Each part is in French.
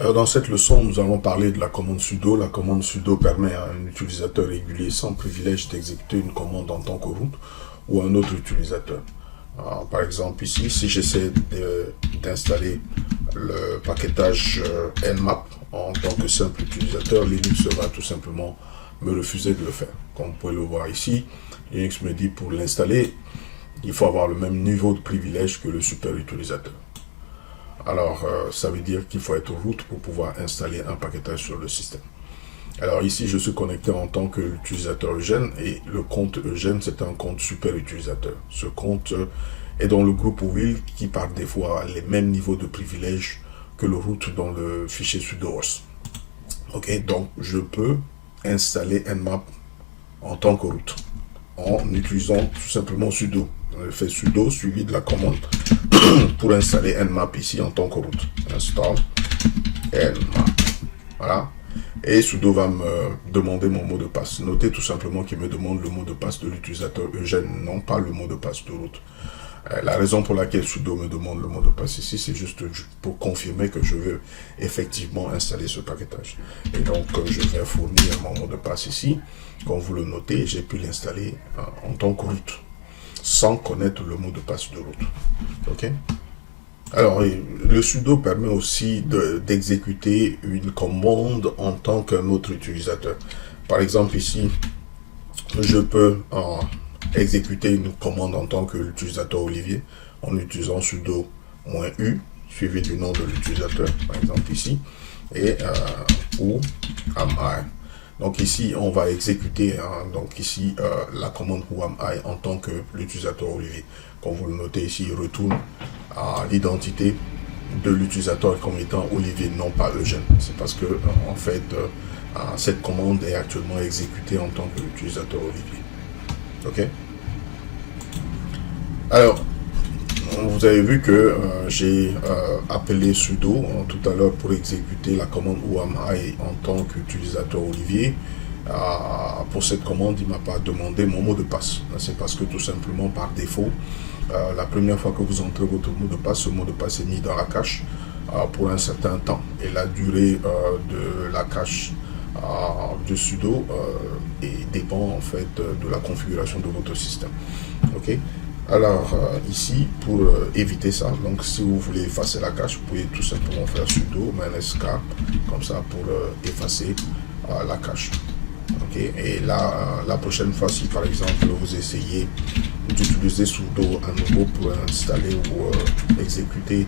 Alors dans cette leçon, nous allons parler de la commande sudo. La commande sudo permet à un utilisateur régulier sans privilège d'exécuter une commande en tant que root ou un autre utilisateur. Alors, par exemple ici, si j'essaie d'installer le paquetage Nmap en tant que simple utilisateur, Linux va tout simplement me refuser de le faire. Comme vous pouvez le voir ici, Linux me dit pour l'installer, il faut avoir le même niveau de privilège que le super utilisateur. Alors, ça veut dire qu'il faut être root pour pouvoir installer un paquetage sur le système. Alors ici, je suis connecté en tant qu'utilisateur Eugène et le compte Eugène, c'est un compte super utilisateur. Ce compte est dans le groupe will qui par défaut a les mêmes niveaux de privilèges que le root dans le fichier sudo. Ok, donc je peux installer Nmap en tant que root en utilisant tout simplement sudo. On fait sudo suivi de la commande pour installer Nmap ici en tant que root. Install Nmap. Voilà. Et sudo va me demander mon mot de passe. Notez tout simplement qu'il me demande le mot de passe de l'utilisateur Eugène, non pas le mot de passe de root. La raison pour laquelle sudo me demande le mot de passe ici, c'est juste pour confirmer que je veux effectivement installer ce paquetage. Et donc, je vais fournir mon mot de passe ici. Comme vous le notez, j'ai pu l'installer en tant que root, sans connaître le mot de passe de root. Ok? Alors, le sudo permet aussi d'exécuter une commande en tant qu'un autre utilisateur. Par exemple, ici, je peux exécuter une commande en tant que l'utilisateur Olivier en utilisant sudo-u suivi du nom de l'utilisateur, par exemple ici, et ou am I. Donc ici, on va exécuter donc ici la commande who am I en tant que l'utilisateur Olivier. Comme vous le notez ici, il retourne l'identité de l'utilisateur comme étant Olivier, non pas Eugène. C'est parce que en fait, cette commande est actuellement exécutée en tant que l'utilisateur Olivier. Ok. Alors, vous avez vu que j'ai appelé sudo tout à l'heure pour exécuter la commande whoami en tant qu'utilisateur Olivier. Pour cette commande, il ne m'a pas demandé mon mot de passe. C'est parce que tout simplement par défaut, la première fois que vous entrez votre mot de passe, ce mot de passe est mis dans la cache pour un certain temps. Et la durée de la cache de sudo dépend en fait de la configuration de votre système. Ok. Alors ici, pour éviter ça, donc si vous voulez effacer la cache, vous pouvez tout simplement faire sudo -k comme ça pour effacer la cache. Ok. Et là, la prochaine fois, si par exemple vous essayez d'utiliser sudo à nouveau pour installer ou exécuter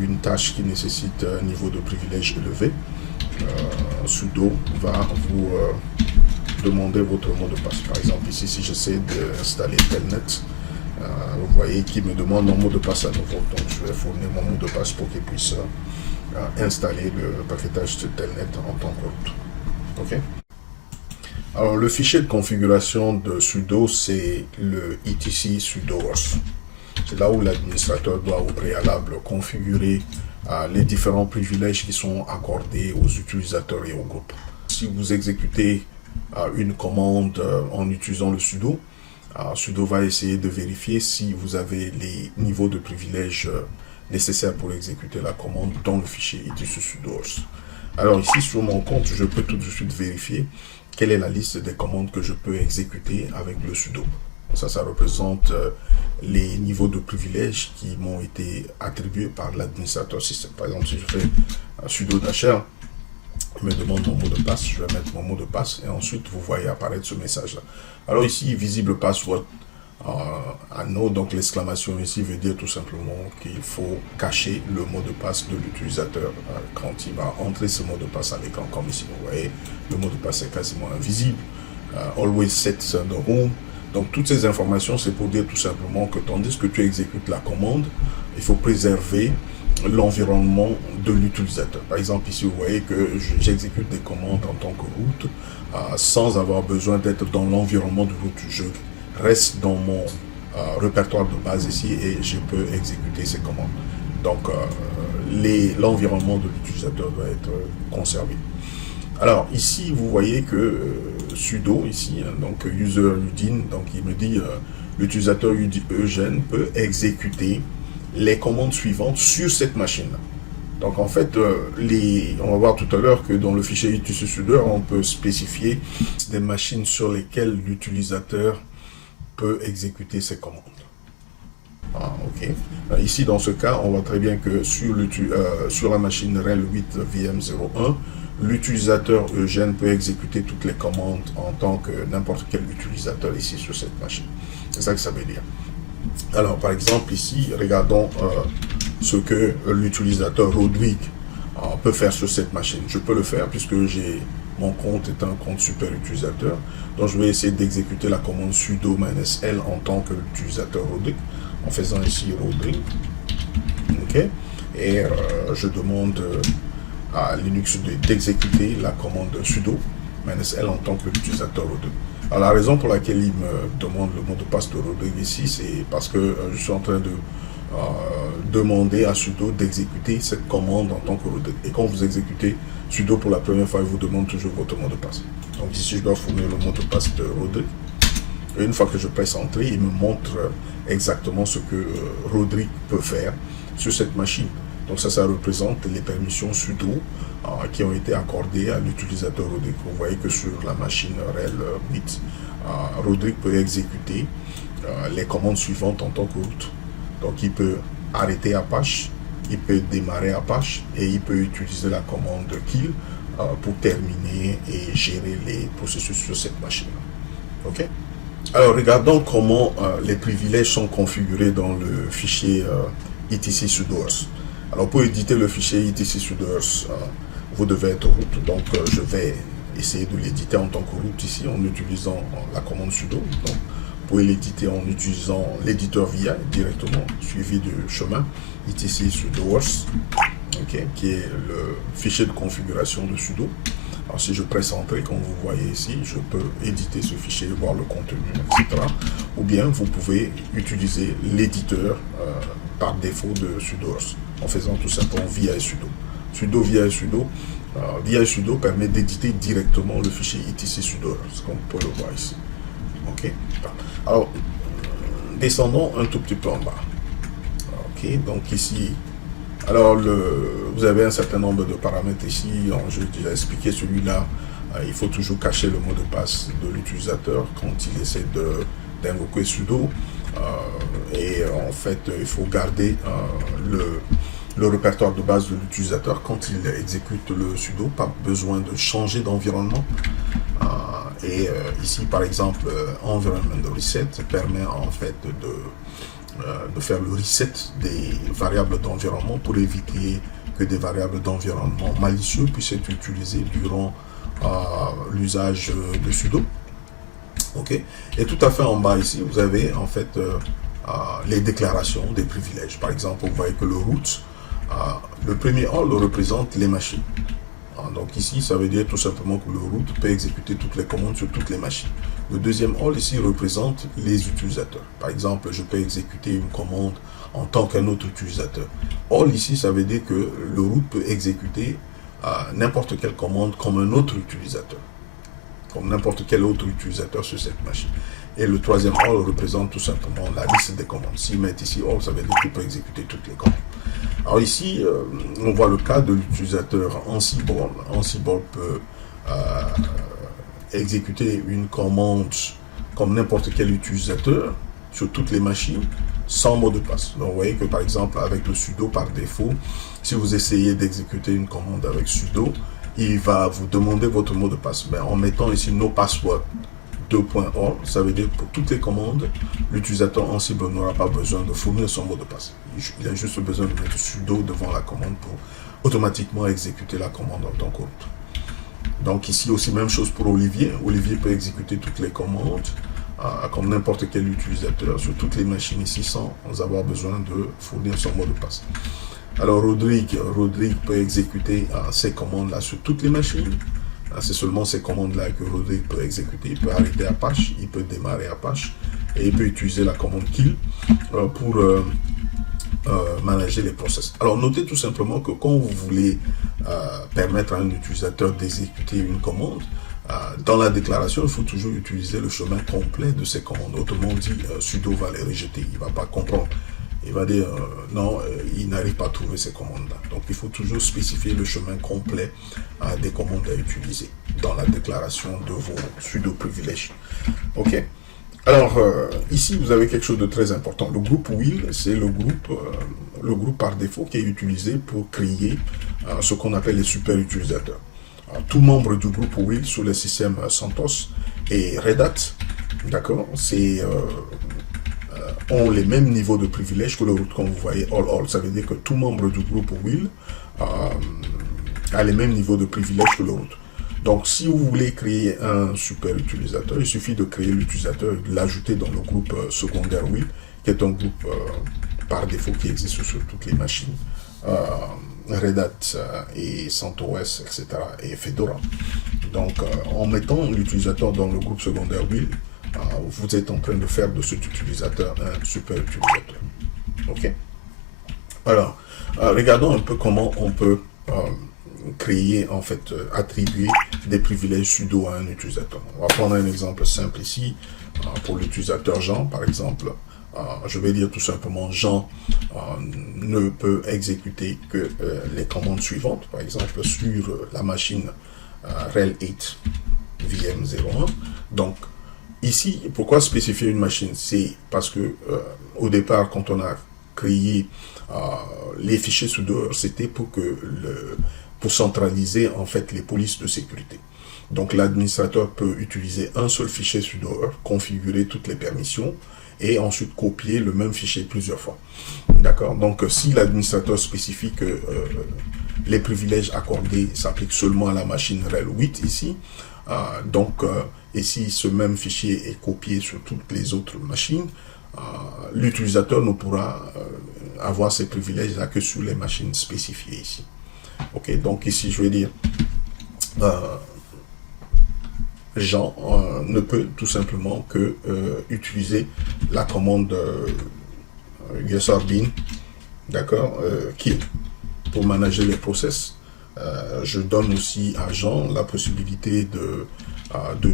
une tâche qui nécessite un niveau de privilège élevé, sudo va vous demander votre mot de passe. Par exemple, ici, si j'essaie d'installer telnet, vous voyez qu'il me demande mon mot de passe à nouveau. Donc, je vais fournir mon mot de passe pour qu'il puisse installer le paquetage de telnet en tant que root. Ok. Alors, le fichier de configuration de sudo, c'est le etc sudo. C'est là où l'administrateur doit au préalable configurer les différents privilèges qui sont accordés aux utilisateurs et aux groupes. Si vous exécutez une commande en utilisant le sudo, sudo va essayer de vérifier si vous avez les niveaux de privilèges nécessaires pour exécuter la commande dans le fichier etc sudo. Alors ici, sur mon compte, je peux tout de suite vérifier quelle est la liste des commandes que je peux exécuter avec le sudo. Ça représente les niveaux de privilèges qui m'ont été attribués par l'administrateur système. Par exemple, si je fais sudo -r, il me demande mon mot de passe, je vais mettre mon mot de passe et ensuite vous voyez apparaître ce message-là. Alors ici, visible password no, donc l'exclamation ici veut dire tout simplement qu'il faut cacher le mot de passe de l'utilisateur quand il va entrer ce mot de passe à l'écran, comme ici vous voyez, le mot de passe est quasiment invisible. Always set the room. Donc toutes ces informations, c'est pour dire tout simplement que tandis que tu exécutes la commande, il faut préserver l'environnement de l'utilisateur. Par exemple, ici, vous voyez que j'exécute des commandes en tant que root sans avoir besoin d'être dans l'environnement du root. Je reste dans mon répertoire de base ici et je peux exécuter ces commandes. Donc, l'environnement de l'utilisateur doit être conservé. Alors, ici, vous voyez que sudo, ici, donc user udin, donc il me dit l'utilisateur Eugène peut exécuter les commandes suivantes sur cette machine-là. Donc en fait, on va voir tout à l'heure que dans le fichier etc sudo, on peut spécifier des machines sur lesquelles l'utilisateur peut exécuter ses commandes. Ah, ok. Ici, dans ce cas, on voit très bien que sur la machine RHEL 8 VM01, l'utilisateur Eugène peut exécuter toutes les commandes en tant que n'importe quel utilisateur ici sur cette machine. C'est ça que ça veut dire. Alors, par exemple, ici, regardons ce que l'utilisateur Rodrigue peut faire sur cette machine. Je peux le faire puisque mon compte est un compte super utilisateur. Donc, je vais essayer d'exécuter la commande sudo -l en tant que l'utilisateur Rodrigue, en faisant ici Rodrigue. OK. Et je demande à Linux d'exécuter la commande sudo -l en tant que l'utilisateur Rodrigue. Alors, la raison pour laquelle il me demande le mot de passe de Rodrigue ici, c'est parce que je suis en train de demander à sudo d'exécuter cette commande en tant que Rodrigue. Et quand vous exécutez sudo pour la première fois, il vous demande toujours votre mot de passe. Donc ici, je dois fournir le mot de passe de Rodrigue. Et une fois que je presse Entrée, il me montre exactement ce que Rodrigue peut faire sur cette machine. Donc ça représente les permissions sudo qui ont été accordées à l'utilisateur Rodrigue. Vous voyez que sur la machine RHEL 8, Rodrigue peut exécuter les commandes suivantes en tant que root. Donc il peut arrêter Apache, il peut démarrer Apache et il peut utiliser la commande kill pour terminer et gérer les processus sur cette machine. Ok. Alors regardons comment les privilèges sont configurés dans le fichier etc sudoers. Alors pour éditer le fichier etc sudoers, vous devez être root. Donc je vais essayer de l'éditer en tant que root ici en utilisant la commande sudo. Donc, vous pouvez l'éditer en utilisant l'éditeur VI directement, suivi du chemin etc sudoers, okay, qui est le fichier de configuration de sudo. Alors si je presse Entrée, comme vous voyez ici, je peux éditer ce fichier, voir le contenu, etc. Ou bien vous pouvez utiliser l'éditeur par défaut de sudoers, en faisant tout simplement VI sudo. Sudo VI sudo. VI sudo permet d'éditer directement le fichier etc sudoers, comme vous pouvez le voir ici. Ok. Alors, descendons un tout petit peu en bas. Ok, donc ici, alors vous avez un certain nombre de paramètres ici. Je l'ai déjà expliqué celui-là. Il faut toujours cacher le mot de passe de l'utilisateur quand il essaie d'invoquer sudo. Et en fait, il faut garder le répertoire de base de l'utilisateur quand il exécute le sudo. Pas besoin de changer d'environnement. Et ici, par exemple, environment reset permet en fait de faire le reset des variables d'environnement pour éviter que des variables d'environnement malicieux puissent être utilisées durant l'usage de sudo. Ok. Et tout à fait en bas ici, vous avez en fait les déclarations des privilèges. Par exemple, vous voyez que le root, le premier all représente les machines. Donc ici, ça veut dire tout simplement que le root peut exécuter toutes les commandes sur toutes les machines. Le deuxième all ici représente les utilisateurs. Par exemple, je peux exécuter une commande en tant qu'un autre utilisateur. All ici, ça veut dire que le root peut exécuter n'importe quelle commande comme un autre utilisateur. Comme n'importe quel autre utilisateur sur cette machine. Et le troisième all représente tout simplement la liste des commandes. S'il met ici all, ça veut dire qu'il peut exécuter toutes les commandes. Alors ici, on voit le cas de l'utilisateur Ansible. Ansible peut exécuter une commande comme n'importe quel utilisateur sur toutes les machines sans mot de passe. Donc vous voyez que par exemple avec le sudo par défaut, si vous essayez d'exécuter une commande avec sudo, il va vous demander votre mot de passe. Mais en mettant ici no password 2.org, ça veut dire que pour toutes les commandes, l'utilisateur Ansible n'aura pas besoin de fournir son mot de passe. Il a juste besoin de mettre sudo devant la commande pour automatiquement exécuter la commande en tant que root. Donc ici aussi, même chose pour Olivier. Olivier peut exécuter toutes les commandes comme n'importe quel utilisateur sur toutes les machines ici sans avoir besoin de fournir son mot de passe. Alors Rodrigue peut exécuter ces commandes-là sur toutes les machines. C'est seulement ces commandes-là que Rodrigue peut exécuter. Il peut arrêter Apache, il peut démarrer Apache et il peut utiliser la commande kill pour manager les process. Alors notez tout simplement que quand vous voulez permettre à un utilisateur d'exécuter une commande, dans la déclaration, il faut toujours utiliser le chemin complet de ces commandes. Autrement dit, sudo va les rejeter, il ne va pas comprendre. il va dire non, il n'arrive pas à trouver ces commandes-là. Donc, il faut toujours spécifier le chemin complet des commandes à utiliser dans la déclaration de vos sudo-privilèges. OK? Alors, ici, vous avez quelque chose de très important. Le groupe will, c'est le groupe par défaut qui est utilisé pour créer ce qu'on appelle les super utilisateurs. Tout membre du groupe will sur le système CentOS et Red Hat, d'accord, ont les mêmes niveaux de privilèges que le root, comme vous voyez, all. Ça veut dire que tout membre du groupe will a les mêmes niveaux de privilèges que le root. Donc, si vous voulez créer un super utilisateur, il suffit de créer l'utilisateur et de l'ajouter dans le groupe secondaire will, qui est un groupe par défaut qui existe sur toutes les machines Red Hat et CentOS, etc. et Fedora. Donc, en mettant l'utilisateur dans le groupe secondaire will, vous êtes en train de faire de cet utilisateur un super utilisateur. OK? Alors, regardons un peu comment on peut créer, en fait, attribuer des privilèges sudo à un utilisateur. On va prendre un exemple simple ici. Pour l'utilisateur Jean, par exemple, je vais dire tout simplement Jean ne peut exécuter que les commandes suivantes. Par exemple, sur la machine RHEL 8 VM01. Donc, ici, pourquoi spécifier une machine? C'est parce que au départ, quand on a créé les fichiers sudo, c'était pour centraliser en fait les polices de sécurité. Donc l'administrateur peut utiliser un seul fichier sudo, configurer toutes les permissions et ensuite copier le même fichier plusieurs fois. D'accord? Donc si l'administrateur spécifie que les privilèges accordés s'appliquent seulement à la machine RHEL 8 ici, et si ce même fichier est copié sur toutes les autres machines, l'utilisateur ne pourra avoir ces privilèges-là que sur les machines spécifiées ici. OK, donc ici, je vais dire Jean ne peut tout simplement que utiliser la commande usrbin, d'accord, kill pour manager les process. Je donne aussi à Jean la possibilité de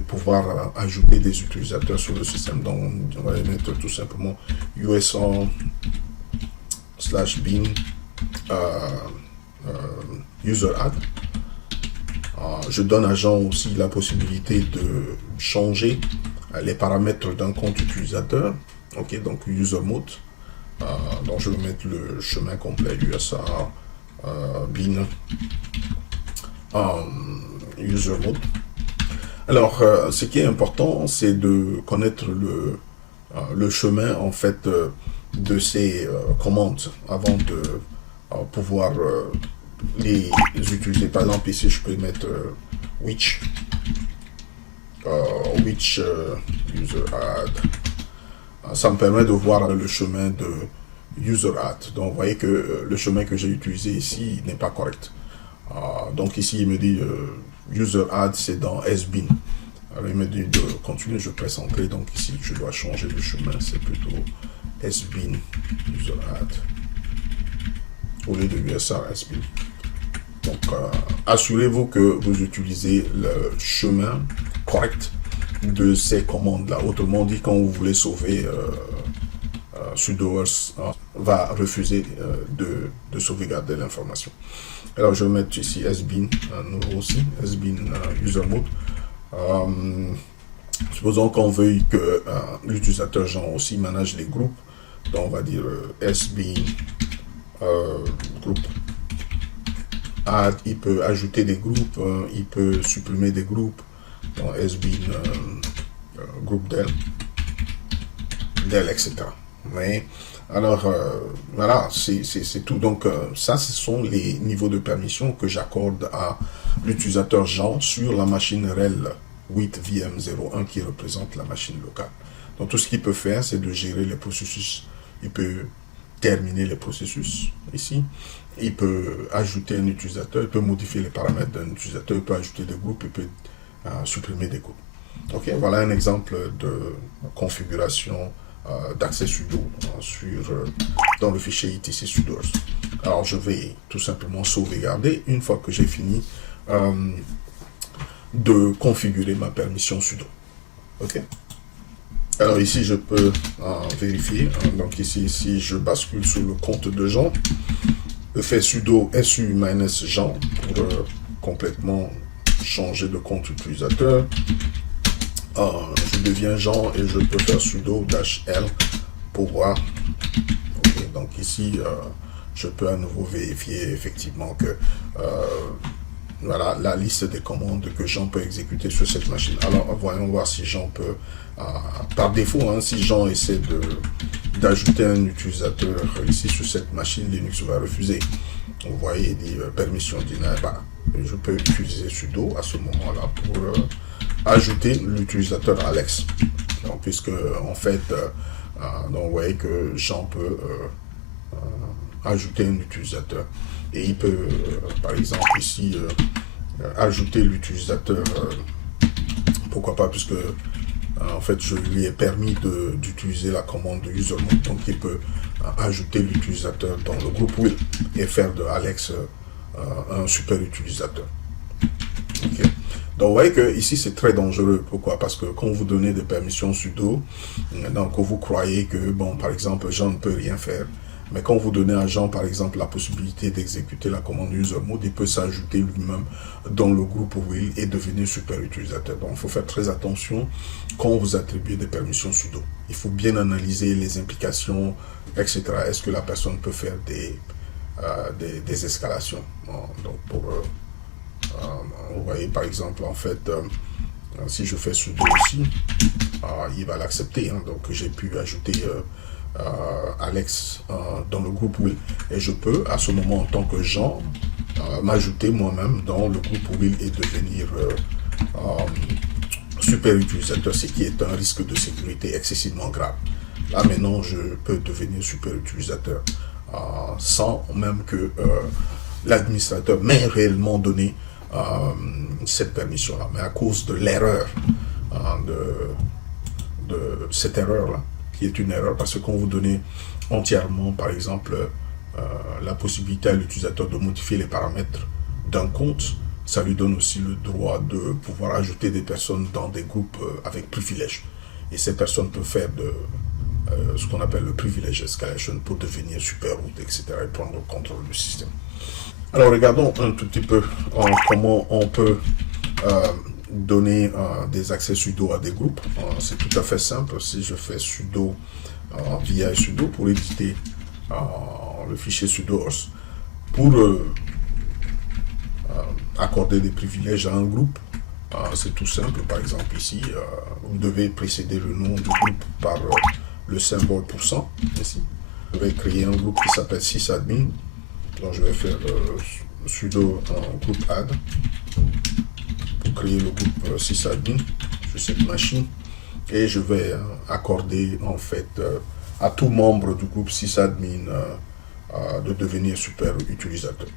pouvoir ajouter des utilisateurs sur le système. Donc, on va mettre tout simplement usr/bin user-add. Je donne à Jean aussi la possibilité de changer les paramètres d'un compte utilisateur. OK, donc user mode. Donc je vais mettre le chemin complet usr bin user mode. Alors, ce qui est important, c'est de connaître le chemin en fait de ces commandes avant de pouvoir les utiliser. Par exemple, ici, je peux mettre which user add. Ça me permet de voir le chemin de user add. Donc, vous voyez que le chemin que j'ai utilisé ici n'est pas correct. Donc, ici, il me dit user add, c'est dans sbin. Alors, il me dit de continuer, je presse entrée. Donc, ici, je dois changer de chemin. C'est plutôt sbin user add au lieu de usr sbin. Donc, assurez-vous que vous utilisez le chemin correct de ces commandes-là. Autrement dit, quand vous voulez sauver sudoers va refuser de sauvegarder l'information. Alors, je vais mettre ici sbin, nouveau aussi, sbin user mode. Supposons qu'on veuille que l'utilisateur Jean aussi manage les groupes. Donc, on va dire sbin groupe. Add, il peut ajouter des groupes, il peut supprimer des groupes. Donc, sbin groupe del, etc. Mais, alors, voilà, c'est tout. Donc, ça, ce sont les niveaux de permission que j'accorde à l'utilisateur Jean sur la machine RHEL 8 VM01 qui représente la machine locale. Donc, tout ce qu'il peut faire, c'est de gérer les processus. Il peut terminer les processus ici. Il peut ajouter un utilisateur, il peut modifier les paramètres d'un utilisateur, il peut ajouter des groupes, il peut supprimer des groupes. OK, voilà un exemple de configuration d'accès sudo dans le fichier etc sudo. Alors, je vais tout simplement sauvegarder une fois que j'ai fini de configurer ma permission sudo. OK. Alors ici, je peux vérifier. Donc ici, si je bascule sur le compte de Jean, je fais sudo su-Jean pour complètement changer de compte utilisateur. Je deviens Jean et je peux faire sudo -l pour voir. Okay, donc ici, je peux à nouveau vérifier effectivement que voilà la liste des commandes que Jean peut exécuter sur cette machine. Alors voyons voir si Jean peut, par défaut, hein, si Jean essaie d'ajouter un utilisateur ici sur cette machine, Linux va refuser. Vous voyez, il dit permission denied. Je peux utiliser sudo à ce moment-là pour ajouter l'utilisateur Alex. Donc, puisque en fait, donc, vous voyez que Jean peut ajouter un utilisateur. Et il peut, par exemple, ici, ajouter l'utilisateur, pourquoi pas, puisque en fait, je lui ai permis d'utiliser la commande de usermod. Donc, il peut ajouter l'utilisateur dans le groupe will et faire de Alex un super utilisateur. Okay. Donc, vous voyez que ici, c'est très dangereux. Pourquoi? Parce que quand vous donnez des permissions sudo, donc vous croyez que, bon, par exemple, Jean ne peut rien faire. Mais quand vous donnez à Jean, par exemple, la possibilité d'exécuter la commande usermod, il peut s'ajouter lui-même dans le groupe will et devenir super utilisateur. Donc, il faut faire très attention quand vous attribuez des permissions sudo. Il faut bien analyser les implications, etc. Est-ce que la personne peut faire des escalations? Donc, vous voyez, par exemple, en fait, si je fais sudo ici, il va l'accepter. Hein. Donc, j'ai pu ajouter Alex dans le groupe will. Et je peux, à ce moment, en tant que Jean, m'ajouter moi-même dans le groupe will et devenir super utilisateur, ce qui est un risque de sécurité excessivement grave. Là, maintenant, je peux devenir super utilisateur sans même que l'administrateur m'ait réellement donné cette permission-là. Mais à cause de l'erreur, de cette erreur-là, qui est une erreur, parce que quand vous donnez entièrement, par exemple, la possibilité à l'utilisateur de modifier les paramètres d'un compte, ça lui donne aussi le droit de pouvoir ajouter des personnes dans des groupes avec privilèges. Et ces personnes peuvent faire ce qu'on appelle le privilege escalation pour devenir super root, etc. et prendre le contrôle du système. Alors regardons un tout petit peu comment on peut donner des accès sudo à des groupes. C'est tout à fait simple. Si je fais sudo via sudo pour éditer le fichier sudo pour accorder des privilèges à un groupe, c'est tout simple. Par exemple ici, vous devez précéder le nom du groupe par le symbole %. Ici, je vais créer un groupe qui s'appelle sysadmin. Donc je vais faire sudo groupe add pour créer le groupe sysadmin sur cette machine et je vais accorder en fait à tout membre du groupe sysadmin de devenir super utilisateur.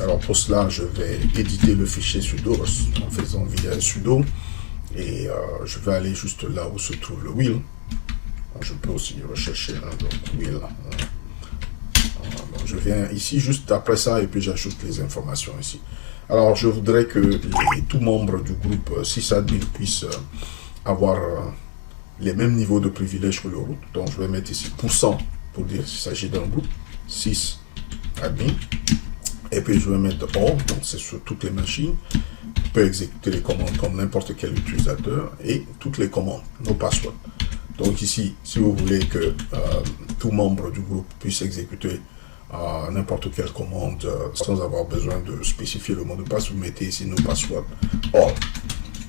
Alors pour cela, je vais éditer le fichier sudo en faisant via sudo et je vais aller juste là où se trouve le will. Je peux aussi rechercher donc will. Donc je viens ici juste après ça et puis j'ajoute les informations ici. Alors je voudrais que tous membres du groupe sysadmin puissent avoir les mêmes niveaux de privilèges que le root. Donc je vais mettre ici % pour dire qu'il s'agit d'un groupe sysadmin. Et puis je vais mettre all, donc c'est sur toutes les machines. Je peux exécuter les commandes comme n'importe quel utilisateur et toutes les commandes, nos passwords. Donc ici, si vous voulez que tout membre du groupe puisse exécuter n'importe quelle commande sans avoir besoin de spécifier le mot de passe, vous mettez ici no password all.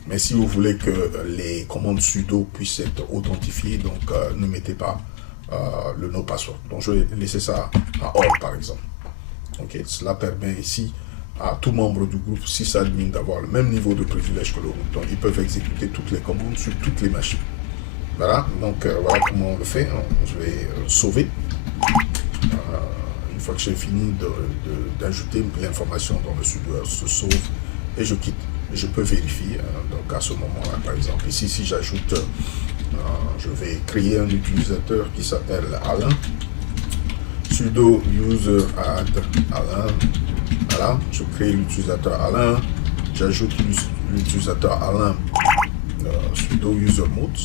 Mais si vous voulez que les commandes sudo puissent être authentifiées, donc ne mettez pas le no password. Donc je vais laisser ça à all par exemple. Okay. Cela permet ici à tout membre du groupe sysadmin d'avoir le même niveau de privilège que le root. Donc ils peuvent exécuter toutes les commandes sur toutes les machines. Voilà, donc voilà comment on le fait. Je vais sauver. Une fois que j'ai fini d'ajouter l'information dans le sudo, se sauve et je quitte. Je peux vérifier. Donc à ce moment-là, par exemple, ici, si j'ajoute, je vais créer un utilisateur qui s'appelle Alain. Sudo user add Alain. Voilà, je crée l'utilisateur Alain. J'ajoute l'utilisateur Alain sudo user mode.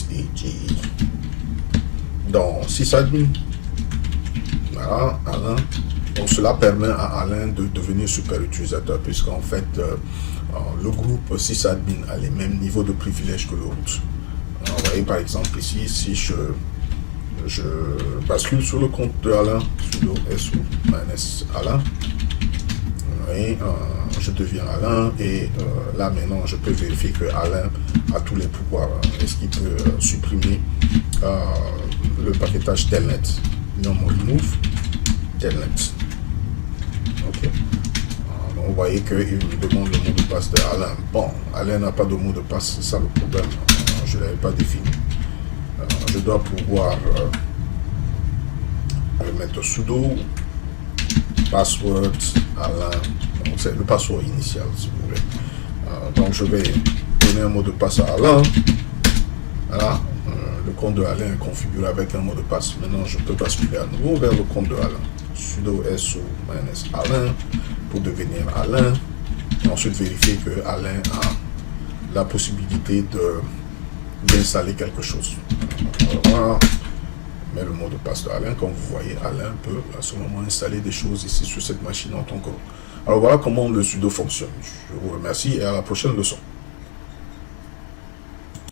S-E-G-I. Dans sysadmin, voilà, Alain. Donc cela permet à Alain de devenir super utilisateur, puisqu'en fait, le groupe sysadmin a les mêmes niveaux de privilèges que le root. Alors, vous voyez par exemple ici, si je bascule sur le compte de Alain, sudo su Alain, et je deviens Alain, et là maintenant je peux vérifier que Alain a tous les pouvoirs. Est-ce qu'il peut supprimer le paquetage telnet? Non, remove telnet. Ok. Donc vous voyez qu'il me demande le mot de passe de Alain. Bon, Alain n'a pas de mot de passe, c'est ça le problème. Je ne l'avais pas défini. Je dois pouvoir mettre sudo password Alain. C'est le password initial, si vous voulez. Donc je vais donner un mot de passe à Alain. Voilà. Le compte de Alain est configuré avec un mot de passe. Maintenant, je peux basculer à nouveau vers le compte de Alain. Sudo su-Alain pour devenir Alain. Et ensuite, vérifier que Alain a la possibilité d'installer quelque chose. Voilà. Mais le mot de passe de Alain, comme vous voyez, Alain peut à ce moment installer des choses ici sur cette machine en tant que... Alors voilà comment le sudo fonctionne. Je vous remercie et à la prochaine leçon.